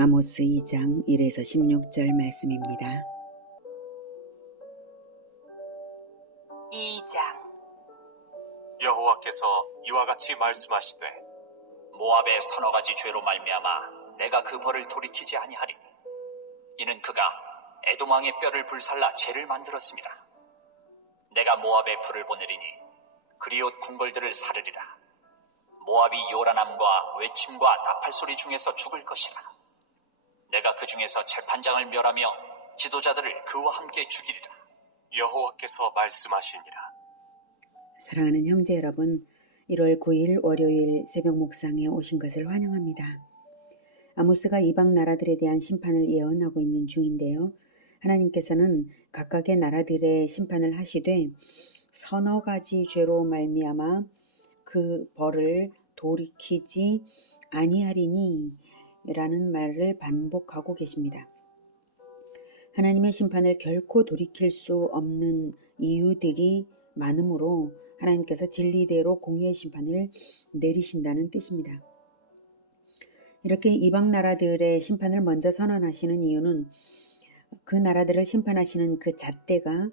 아모스 2장 1에서 16절 말씀입니다. 2장. 여호와께서 이와 같이 말씀하시되 모압의 서너 가지 죄로 말미암아 내가 그 벌을 돌이키지 아니하리니 이는 그가 에돔 왕의 뼈를 불살라 죄를 만들었습니다. 내가 모압에 불을 보내리니 그리옷 궁궐들을 사르리라. 모압이 요란함과 외침과 나팔소리 중에서 죽을 것이라. 내가 그 중에서 재판장을 멸하며 지도자들을 그와 함께 죽이리라. 여호와께서 말씀하시니라. 사랑하는 형제 여러분, 1월 9일 월요일 새벽 묵상에 오신 것을 환영합니다. 아모스가 이방 나라들에 대한 심판을 예언하고 있는 중인데요. 하나님께서는 각각의 나라들의 심판을 하시되 서너 가지 죄로 말미암아 그 벌을 돌이키지 아니하리니 라는 말을 반복하고 계십니다. 하나님의 심판을 결코 돌이킬 수 없는 이유들이 많으므로 하나님께서 진리대로 공의의 심판을 내리신다는 뜻입니다. 이렇게 이방 나라들의 심판을 먼저 선언하시는 이유는 그 나라들을 심판하시는 그 잣대가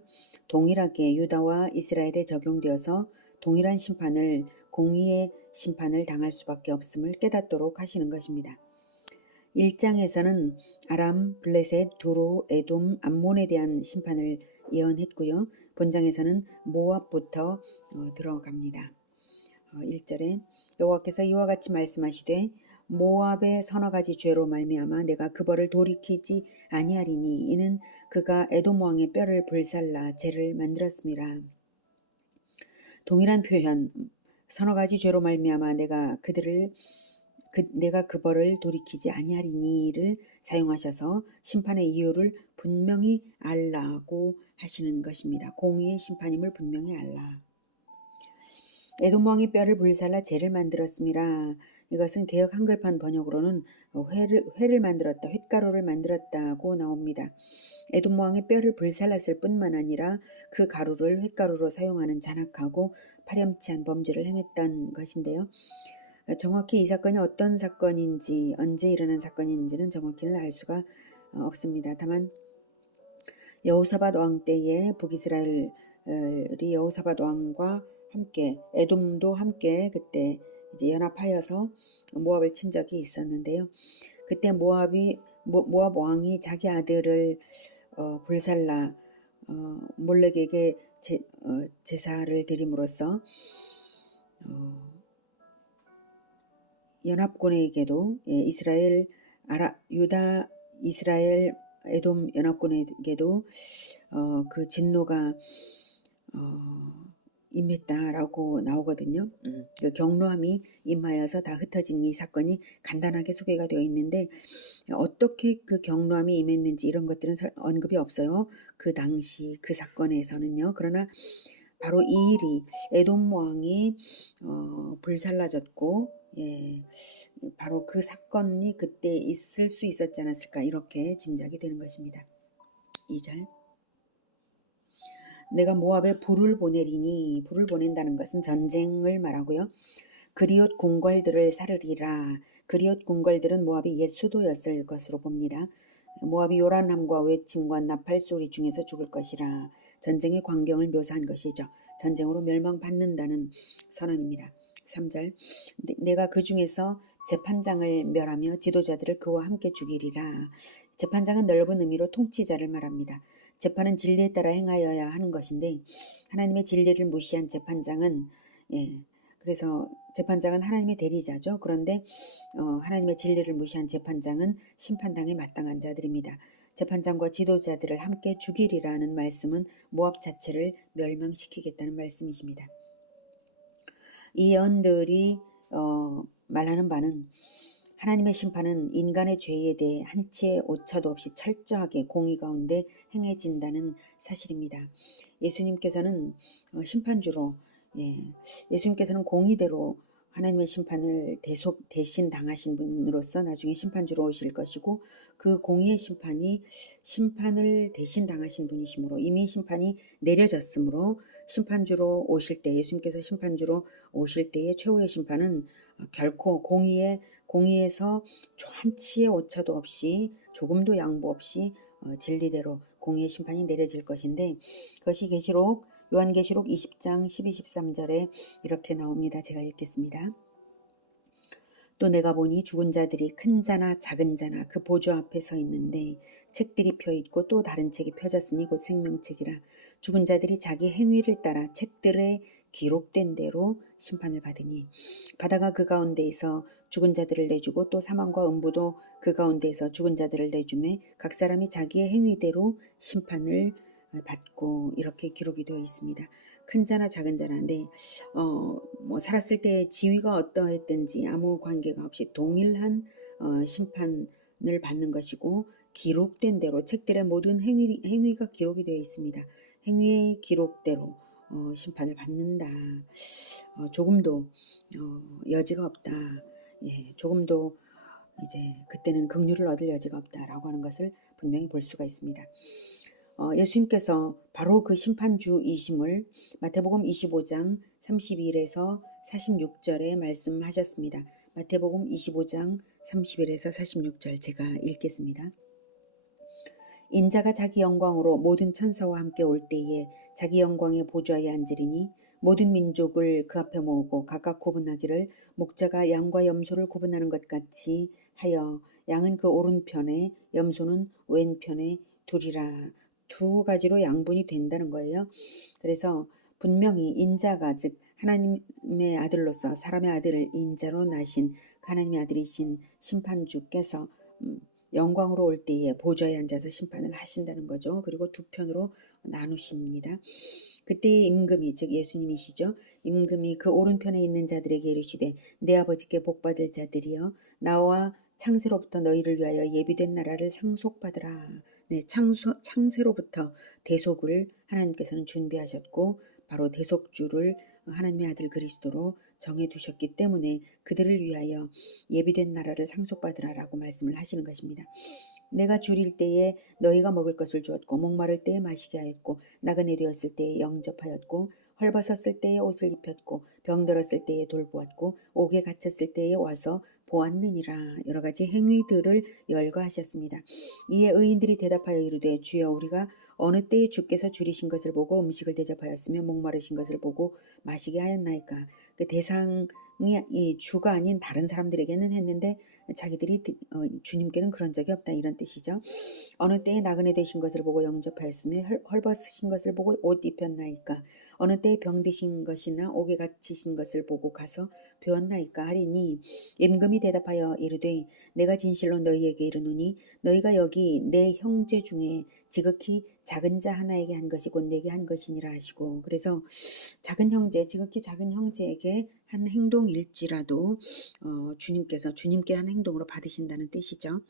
동일하게 유다와 이스라엘에 적용되어서 동일한 심판을, 공의의 심판을 당할 수밖에 없음을 깨닫도록 하시는 것입니다. 1장에서는 아람, 블레셋, 두로, 에돔, 암몬에 대한 심판을 예언했고요. 본장에서는 모압부터 들어갑니다. 1절에 여호와께서 이와 같이 말씀하시되 모압의 서너 가지 죄로 말미암아 내가 그 벌을 돌이키지 아니하리니 이는 그가 에돔 왕의 뼈를 불살라 죄를 만들었습니다. 동일한 표현, 서너 가지 죄로 말미암아 내가 그 벌을 돌이키지 아니하리니를 사용하셔서 심판의 이유를 분명히 알라고 하시는 것입니다. 공의의 심판임을 분명히 알라. 에돔 왕의 뼈를 불살라 죄를 만들었습니다. 이것은 개역 한글판 번역으로는 회를 만들었다, 횟가루를 만들었다고 나옵니다. 에돔 왕의 뼈를 불살랐을 뿐만 아니라 그 가루를 횟가루로 사용하는 잔악하고 파렴치한 범죄를 행했던 것인데요. 정확히 이 사건이 어떤 사건인지, 언제 일어난 사건인지는 정확히는 알 수가 없습니다. 다만 여호사밧 왕 때에 북이스라엘이 여호사밧 왕과 함께, 에돔도 함께 그때 이제 연합하여서 모압을 친 적이 있었는데요. 그때 모압 왕이 자기 아들을 불살라 몰렉에게 제사를 드림으로써 연합군에게도 유다, 이스라엘, 에돔 연합군에게도 그 진노가 임했다라고 나오거든요. 그 경로함이 임하여서 다 흩어진 이 사건이 간단하게 소개가 되어 있는데 어떻게 그 경로함이 임했는지 이런 것들은 언급이 없어요. 그 당시 그 사건에서는요. 그러나 바로 이 일이 에돔 왕이 불살라졌고 바로 그 사건이 그때 있을 수 있었지 않았을까 이렇게 짐작이 되는 것입니다. 2절 내가 모압에 불을 보내리니, 불을 보낸다는 것은 전쟁을 말하고요. 그리옷 궁궐들을 사르리라. 그리옷 궁궐들은 모압의 옛 수도였을 것으로 봅니다. 모압이 요란함과 외침과 나팔소리 중에서 죽을 것이라. 전쟁의 광경을 묘사한 것이죠. 전쟁으로 멸망받는다는 선언입니다. 3절 내가 그 중에서 재판장을 멸하며 지도자들을 그와 함께 죽이리라. 재판장은 넓은 의미로 통치자를 말합니다. 재판은 진리에 따라 행하여야 하는 것인데 하나님의 진리를 무시한 재판장은 그래서 재판장은 하나님의 대리자죠. 그런데 하나님의 진리를 무시한 재판장은 심판당에 마땅한 자들입니다. 재판장과 지도자들을 함께 죽이리라는 말씀은 모압 자체를 멸망시키겠다는 말씀이십니다. 이 예언들이 말하는 바는 하나님의 심판은 인간의 죄에 대해 한치의 오차도 없이 철저하게 공의 가운데 행해진다는 사실입니다. 예수님께서는 심판주로 예수님께서는 공의대로 하나님의 심판을 대신 당하신 분으로서 나중에 심판주로 오실 것이고 그 공의의 심판을 대신 당하신 분이시므로 이미 심판이 내려졌으므로 심판주로 오실 때 예수님께서 심판주로 오실 때의 최후의 심판은 결코 공의의 공의에서 한치의 오차도 없이 조금도 양보 없이 진리대로 공의의 심판이 내려질 것인데, 그것이 요한계시록 20장 12, 13절에 이렇게 나옵니다. 제가 읽겠습니다. 또 내가 보니 죽은 자들이 큰 자나 작은 자나 그 보좌 앞에 서 있는데 책들이 펴 있고 또 다른 책이 펴졌으니 곧 생명책이라. 죽은 자들이 자기 행위를 따라 책들에 기록된 대로 심판을 받으니 바다가 그 가운데에서 죽은 자들을 내주고 또 사망과 음부도 그 가운데에서 죽은 자들을 내주매 각 사람이 자기의 행위대로 심판을 받고, 이렇게 기록이 되어 있습니다. 큰 자나 작은 자나, 살았을 때 지위가 어떠했든지 아무 관계가 없이 동일한 심판을 받는 것이고, 기록된 대로 책들의 모든 행위가 기록이 되어 있습니다. 행위의 기록대로 심판을 받는다. 조금도 여지가 없다. 조금도 이제 그때는 긍휼을 얻을 여지가 없다라고 하는 것을 분명히 볼 수가 있습니다. 예수님께서 바로 그 심판주이심을 마태복음 25장 31에서 46절에 말씀하셨습니다. 마태복음 25장 31에서 46절 제가 읽겠습니다. 인자가 자기 영광으로 모든 천사와 함께 올 때에 자기 영광의 보좌에 앉으리니 모든 민족을 그 앞에 모으고 각각 구분하기를 목자가 양과 염소를 구분하는 것 같이 하여 양은 그 오른편에 염소는 왼편에 두리라. 두 가지로 양분이 된다는 거예요. 그래서 분명히 인자가, 즉 하나님의 아들로서 사람의 아들을 인자로 나신 하나님의 아들이신 심판주께서 영광으로 올 때에 보좌에 앉아서 심판을 하신다는 거죠. 그리고 두 편으로 나누십니다. 그때의 임금이, 즉 예수님이시죠. 임금이 그 오른편에 있는 자들에게 이르시되 내 아버지께 복받을 자들이여 나와 창세로부터 너희를 위하여 예비된 나라를 상속받으라. 네, 창세로부터 대속을 하나님께서는 준비하셨고 바로 대속주를 하나님의 아들 그리스도로 정해두셨기 때문에 그들을 위하여 예비된 나라를 상속받으라라고 말씀을 하시는 것입니다. 내가 줄일 때에 너희가 먹을 것을 주었고 목마를 때에 마시게 하였고 나그네 되었을 때에 영접하였고 헐벗었을 때에 옷을 입혔고 병들었을 때에 돌보았고 옥에 갇혔을 때에 와서 보았느니라. 여러 가지 행위들을 열거하셨습니다. 이에 의인들이 대답하여 이르되 주여 우리가 어느 때에 주께서 줄이신 것을 보고 음식을 대접하였으며 목마르신 것을 보고 마시게 하였나이까. 그 대상이 이 주가 아닌 다른 사람들에게는 했는데 자기들이 주님께는 그런 적이 없다, 이런 뜻이죠. 어느 때에 나그네 되신 것을 보고 영접하였으며 헐벗으신 것을 보고 옷 입혔나이까. 어느 때에 병드신 것이나 옥에 갇히신 것을 보고 가서 배웠나이까 하리니 임금이 대답하여 이르되 내가 진실로 너희에게 이르노니 너희가 여기 내 형제 중에 지극히 작은 자 하나에게 한 것이 곧 내게 한 것이니라 하시고, 그래서 작은 형제, 지극히 작은 형제에게 한 행동일지라도 주님께서 주님께 한 행동으로 받으신다는 뜻이죠.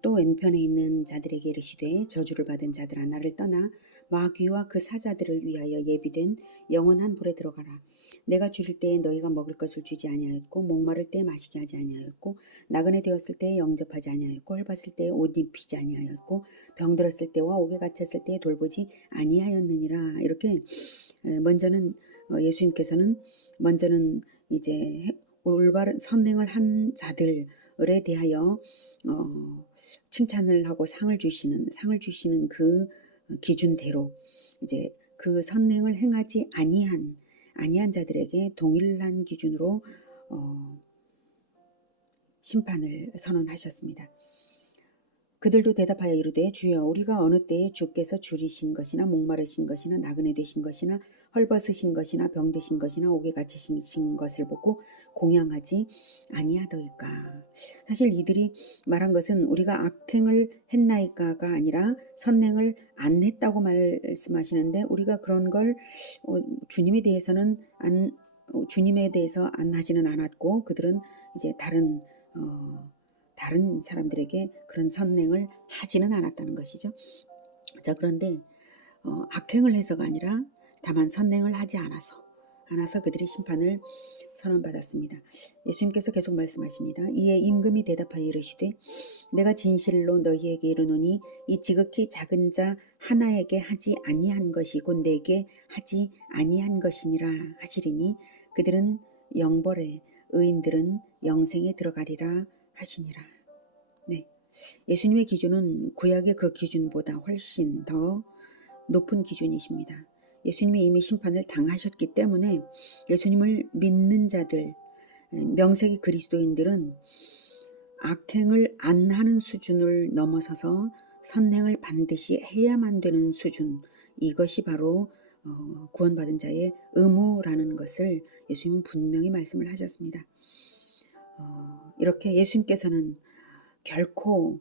또 왼편에 있는 자들에게 이르시되 저주를 받은 자들아 나를 떠나 마귀와 그 사자들을 위하여 예비된 영원한 불에 들어가라. 내가 줄일 때에 너희가 먹을 것을 주지 아니하였고 목마를 때에 마시게 하지 아니하였고 나그네 되었을 때에 영접하지 아니하였고 헐벗을 때에 옷 입히지 아니하였고 병들었을 때와 옥에 갇혔을 때에 돌보지 아니하였느니라. 이렇게 먼저는 예수님께서는 먼저는 이제 올바른 선행을 한 자들에 대하여 칭찬을 하고 상을 주시는 그 기준대로 이제 그 선행을 행하지 아니한 자들에게 동일한 기준으로 심판을 선언하셨습니다. 그들도 대답하여 이르되 주여 우리가 어느 때에 주께서 줄이신 것이나 목마르신 것이나 나그네 되신 것이나 헐벗으신 것이나 병드신 것이나 옥에 갇히신 것을 보고 공양하지 아니하더이까. 사실 이들이 말한 것은 우리가 악행을 했나이까가 아니라 선행을 안 했다고 말씀하시는데, 우리가 그런 걸 주님에 대해서 안 하지는 않았고 그들은 이제 다른 사람들에게 그런 선행을 하지는 않았다는 것이죠. 자, 그런데 악행을 해서가 아니라 다만 선행을 하지 않아서 그들이 심판을 선언받았습니다. 예수님께서 계속 말씀하십니다. 이에 임금이 대답하여 이르시되 내가 진실로 너희에게 이르노니 이 지극히 작은 자 하나에게 하지 아니한 것이 곧 내게 하지 아니한 것이니라 하시리니 그들은 영벌에 의인들은 영생에 들어가리라 하시니라. 네, 예수님의 기준은 구약의 그 기준보다 훨씬 더 높은 기준이십니다. 예수님이 이미 심판을 당하셨기 때문에 예수님을 믿는 자들, 명색의 그리스도인들은 악행을 안 하는 수준을 넘어서서 선행을 반드시 해야만 되는 수준, 이것이 바로 구원받은 자의 의무라는 것을 예수님은 분명히 말씀을 하셨습니다. 이렇게 예수님께서는 결코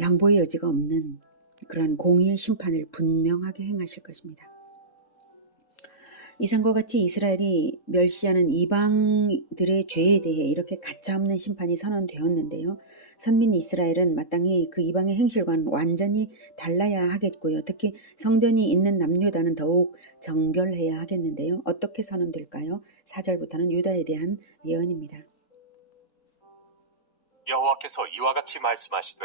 양보의 여지가 없는 그러한 공의의 심판을 분명하게 행하실 것입니다. 이상과 같이 이스라엘이 멸시하는 이방들의 죄에 대해 이렇게 가차없는 심판이 선언되었는데요. 선민 이스라엘은 마땅히 그 이방의 행실과는 완전히 달라야 하겠고요. 특히 성전이 있는 남유다는 더욱 정결해야 하겠는데요. 어떻게 선언될까요? 4절부터는 유다에 대한 예언입니다. 여호와께서 이와 같이 말씀하시되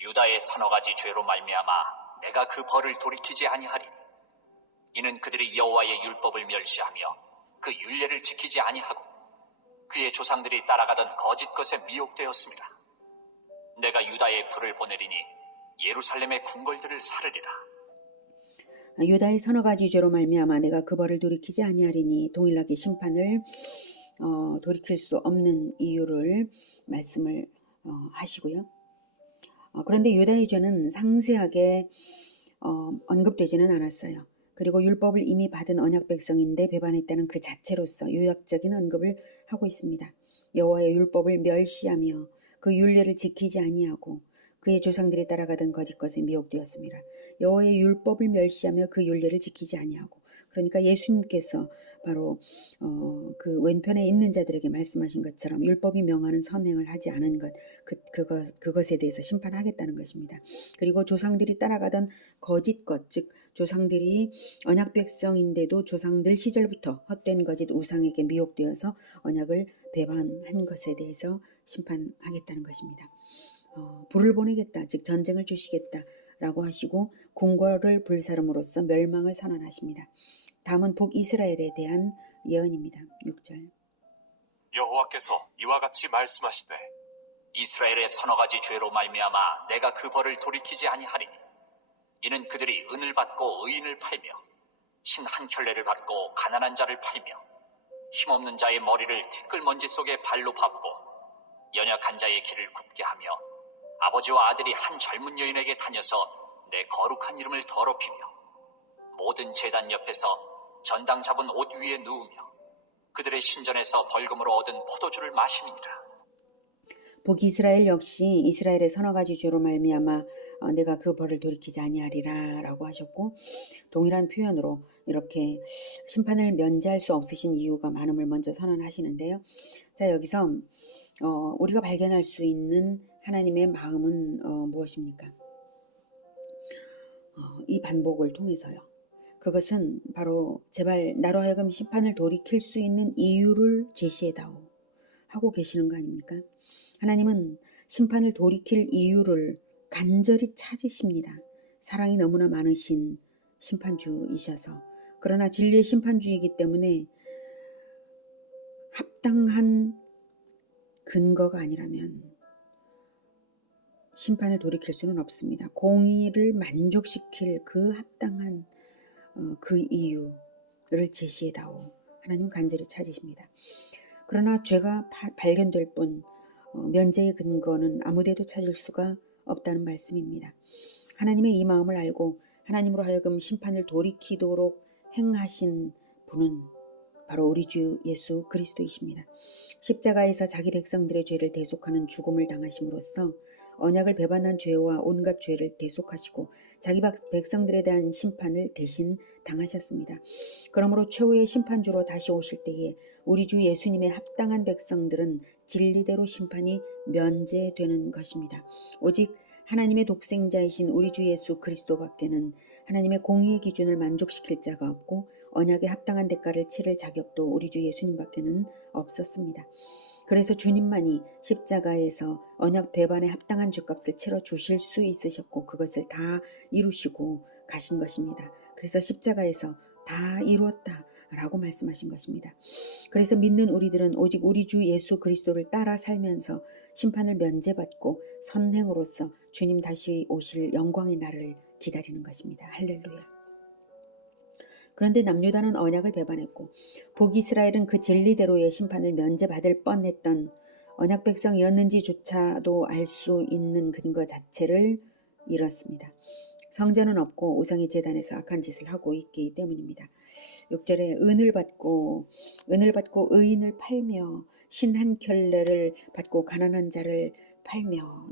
유다의 서너 가지 죄로 말미암아 내가 그 벌을 돌이키지 아니하리니 이는 그들이 여호와의 율법을 멸시하며 그 율례를 지키지 아니하고 그의 조상들이 따라가던 거짓 것에 미혹되었습니다. 내가 유다에 불을 보내리니 예루살렘의 궁궐들을 사르리라. 유다의 서너 가지 죄로 말미암아 내가 그 벌을 돌이키지 아니하리니 동일하게 심판을 돌이킬 수 없는 이유를 말씀을 하시고요. 그런데 유다의 죄는 상세하게 언급되지는 않았어요. 그리고 율법을 이미 받은 언약 백성인데 배반했다는 그 자체로서 유약적인 언급을 하고 있습니다. 여호와의 율법을 멸시하며 그 율례를 지키지 아니하고 그의 조상들이 따라가던 거짓 것에 미혹되었습니다. 여호와의 율법을 멸시하며 그 율례를 지키지 아니하고, 그러니까 예수님께서 바로 그 왼편에 있는 자들에게 말씀하신 것처럼 율법이 명하는 선행을 하지 않은 것, 그것에 대해서 심판하겠다는 것입니다. 그리고 조상들이 따라가던 거짓 것, 즉 조상들이 언약 백성인데도 조상들 시절부터 헛된 거짓 우상에게 미혹되어서 언약을 배반한 것에 대해서 심판하겠다는 것입니다. 불을 보내겠다, 즉 전쟁을 주시겠다라고 하시고 궁궐을 불사름으로써 멸망을 선언하십니다. 다음은 북이스라엘에 대한 예언입니다. 6절. 여호와께서 이와 같이 말씀하시되 이스라엘의 서너 가지 죄로 말미암아 내가 그 벌을 돌이키지 아니하리니 이는 그들이 은을 받고 의인을 팔며 신 한 켤레를 받고 가난한 자를 팔며 힘없는 자의 머리를 티끌먼지 속에 발로 밟고 연약한 자의 길을 굽게 하며 아버지와 아들이 한 젊은 여인에게 다녀서 내 거룩한 이름을 더럽히며 모든 제단 옆에서 전당 잡은 옷 위에 누우며 그들의 신전에서 벌금으로 얻은 포도주를 마심이니라. 북이스라엘 역시 이스라엘의 서너 가지 죄로 말미암아 내가 그 벌을 돌이키지 아니하리라 라고 하셨고, 동일한 표현으로 이렇게 심판을 면제할 수 없으신 이유가 많음을 먼저 선언하시는데요. 자, 여기서 우리가 발견할 수 있는 하나님의 마음은 무엇입니까? 이 반복을 통해서요. 그것은 바로 제발 나로 하여금 심판을 돌이킬 수 있는 이유를 제시해다오 하고 계시는 거 아닙니까? 하나님은 심판을 돌이킬 이유를 간절히 찾으십니다. 사랑이 너무나 많으신 심판주이셔서. 그러나 진리의 심판주이기 때문에 합당한 근거가 아니라면 심판을 돌이킬 수는 없습니다. 공의를 만족시킬 그 합당한 그 이유를 제시해다오. 하나님은 간절히 찾으십니다. 그러나 죄가 발견될 뿐 면제의 근거는 아무데도 찾을 수가 없다는 말씀입니다. 하나님의 이 마음을 알고 하나님으로 하여금 심판을 돌이키도록 행하신 분은 바로 우리 주 예수 그리스도이십니다. 십자가에서 자기 백성들의 죄를 대속하는 죽음을 당하심으로써 언약을 배반한 죄와 온갖 죄를 대속하시고 자기 백성들에 대한 심판을 대신 당하셨습니다. 그러므로 최후의 심판주로 다시 오실 때에 우리 주 예수님의 합당한 백성들은 진리대로 심판이 면제되는 것입니다. 오직 하나님의 독생자이신 우리 주 예수 그리스도밖에는 하나님의 공의의 기준을 만족시킬 자가 없고 언약에 합당한 대가를 치를 자격도 우리 주 예수님밖에는 없었습니다. 그래서 주님만이 십자가에서 언약 배반에 합당한 죄값을 치러 주실 수 있으셨고 그것을 다 이루시고 가신 것입니다. 그래서 십자가에서 다 이루었다 라고 말씀하신 것입니다. 그래서 믿는 우리들은 오직 우리 주 예수 그리스도를 따라 살면서 심판을 면제받고 선행으로서 주님 다시 오실 영광의 날을 기다리는 것입니다. 할렐루야. 그런데 남유다는 언약을 배반했고 북이스라엘은 그 진리대로의 심판을 면제받을 뻔했던 언약 백성이었는지조차도 알 수 있는 근거 자체를 잃었습니다. 성전은 없고 우상의 제단에서 악한 짓을 하고 있기 때문입니다. 6절에 은을 받고 의인을 팔며 신 한 켤레를 받고 가난한 자를 팔며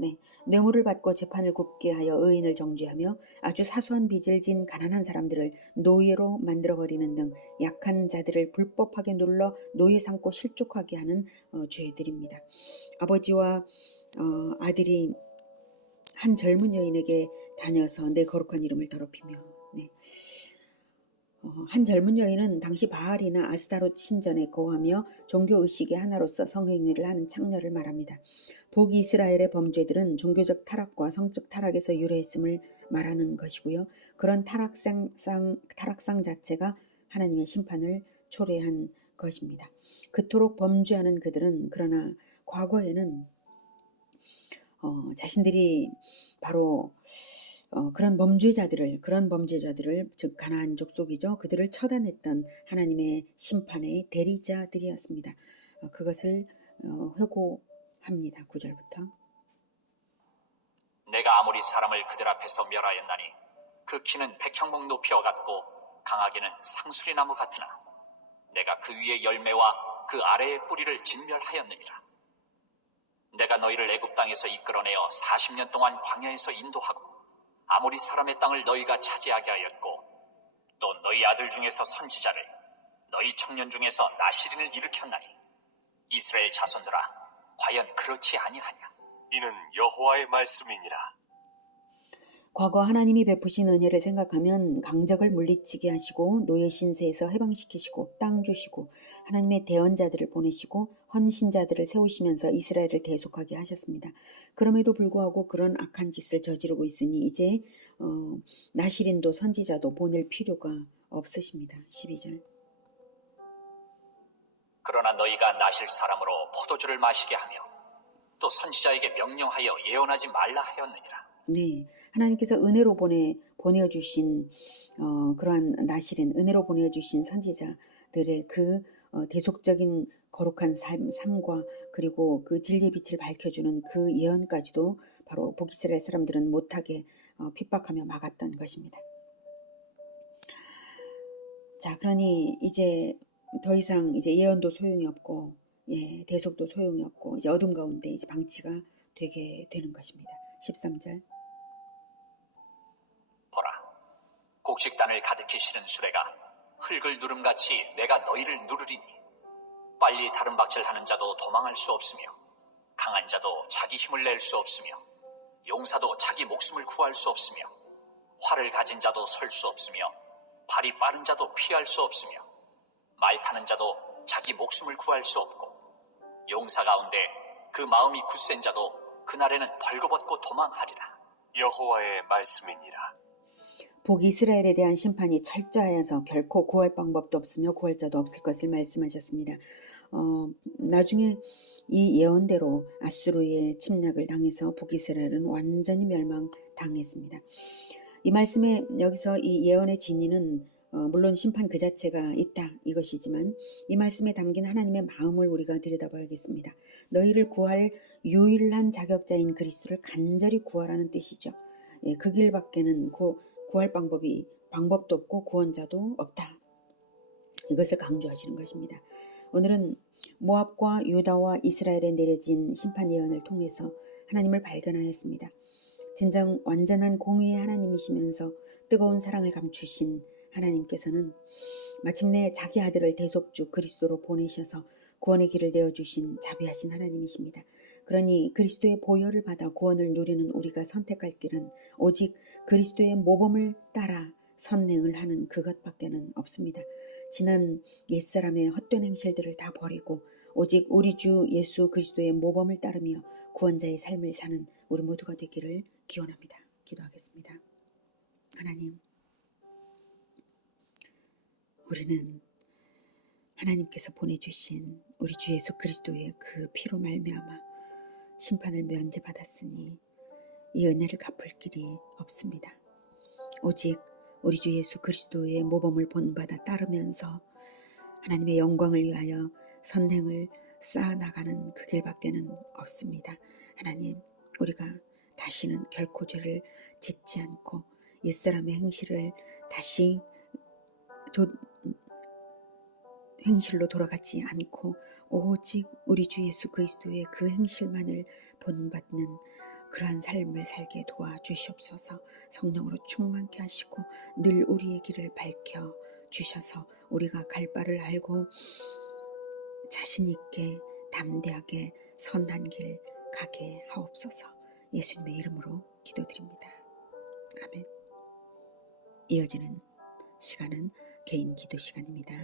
뇌물을 받고 재판을 굽게 하여 의인을 정죄하며 아주 사소한 빚을 진 가난한 사람들을 노예로 만들어버리는 등 약한 자들을 불법하게 눌러 노예 삼고 실족하게 하는 죄들입니다. 아버지와 아들이 한 젊은 여인에게 다녀서 내 거룩한 이름을 더럽히며 한 젊은 여인은 당시 바알이나 아스타롯 신전에 거하며 종교의식의 하나로서 성행위를 하는 창녀를 말합니다. 북이스라엘의 범죄들은 종교적 타락과 성적 타락에서 유래했음을 말하는 것이고요. 그런 타락상 자체가 하나님의 심판을 초래한 것입니다. 그토록 범죄하는 그들은 그러나 과거에는 자신들이 바로 그런 범죄자들을 즉 가나안 족속이죠. 그들을 처단했던 하나님의 심판의 대리자들이었습니다. 그것을 회고합니다. 9절부터. 내가 아무리 사람을 그들 앞에서 멸하였나니 그 키는 백향목 높이와 같고 강하기는 상수리나무 같으나 내가 그 위의 열매와 그 아래의 뿌리를 진멸하였느니라. 내가 너희를 애굽 땅에서 이끌어내어 40년 동안 광야에서 인도하고 아모리 사람의 땅을 너희가 차지하게 하였고 또 너희 아들 중에서 선지자를 너희 청년 중에서 나시린을 일으켰나니 이스라엘 자손들아 과연 그렇지 아니하냐. 이는 여호와의 말씀이니라. 과거 하나님이 베푸신 은혜를 생각하면 강적을 물리치게 하시고 노예 신세에서 해방시키시고 땅 주시고 하나님의 대언자들을 보내시고 헌신자들을 세우시면서 이스라엘을 대속하게 하셨습니다. 그럼에도 불구하고 그런 악한 짓을 저지르고 있으니 이제 나시린도 선지자도 보낼 필요가 없으십니다. 12절. 그러나 너희가 나실 사람으로 포도주를 마시게 하며 또 선지자에게 명령하여 예언하지 말라 하였느니라. 네, 하나님께서 은혜로 보내주신 그러한 나시린, 은혜로 보내주신 선지자들의 그 대속적인 거룩한 삶과 그리고 그 진리의 빛을 밝혀주는 그 예언까지도 바로 북이스라엘 사람들은 못하게 핍박하며 막았던 것입니다. 자, 그러니 이제 더 이상 이제 예언도 소용이 없고, 대속도 소용이 없고, 이제 어둠 가운데 이제 방치가 되게 되는 것입니다. 13절. 보라, 곡식단을 가득히 실은 수레가 흙을 누름같이 내가 너희를 누르리니 빨리 다른 박질하는 자도 도망할 수 없으며 강한 자도 자기 힘을 낼 수 없으며 용사도 자기 목숨을 구할 수 없으며 활을 가진 자도 설 수 없으며 발이 빠른 자도 피할 수 없으며 말 타는 자도 자기 목숨을 구할 수 없고 용사 가운데 그 마음이 굳센 자도 그날에는 벌거벗고 도망하리라. 여호와의 말씀이니라. 북이스라엘에 대한 심판이 철저하여서 결코 구할 방법도 없으며 구할 자도 없을 것을 말씀하셨습니다. 나중에 이 예언대로 아수르의 침략을 당해서 북이스라엘은 완전히 멸망당했습니다. 이 말씀에 여기서 이 예언의 진리는 물론 심판 그 자체가 있다 이것이지만 이 말씀에 담긴 하나님의 마음을 우리가 들여다봐야겠습니다. 너희를 구할 유일한 자격자인 그리스도를 간절히 구하라는 뜻이죠. 그 길밖에는 구할 방법도 없고 구원자도 없다. 이것을 강조하시는 것입니다. 오늘은 모압과 유다와 이스라엘에 내려진 심판 예언을 통해서 하나님을 발견하였습니다. 진정 완전한 공의의 하나님이시면서 뜨거운 사랑을 감추신 하나님께서는 마침내 자기 아들을 대속주 그리스도로 보내셔서 구원의 길을 내어주신 자비하신 하나님이십니다. 그러니 그리스도의 보혈을 받아 구원을 누리는 우리가 선택할 길은 오직 그리스도의 모범을 따라 선행을 하는 그것밖에는 없습니다. 지난 옛사람의 헛된 행실들을 다 버리고 오직 우리 주 예수 그리스도의 모범을 따르며 구원자의 삶을 사는 우리 모두가 되기를 기원합니다. 기도하겠습니다. 하나님, 우리는 하나님께서 보내주신 우리 주 예수 그리스도의 그 피로 말미암아 심판을 면제받았으니 이 은혜를 갚을 길이 없습니다. 오직 우리 주 예수 그리스도의 모범을 본받아 따르면서 하나님의 영광을 위하여 선행을 쌓아나가는 그 길밖에는 없습니다. 하나님, 우리가 다시는 결코 죄를 짓지 않고 옛사람의 행실을 다시 행실로 돌아가지 않고 오직 우리 주 예수 그리스도의 그 행실만을 본받는 그러한 삶을 살게 도와주시옵소서. 성령으로 충만케 하시고 늘 우리의 길을 밝혀 주셔서 우리가 갈 바를 알고 자신 있게 담대하게 선한 길 가게 하옵소서. 예수님의 이름으로 기도드립니다. 아멘. 이어지는 시간은 개인 기도 시간입니다.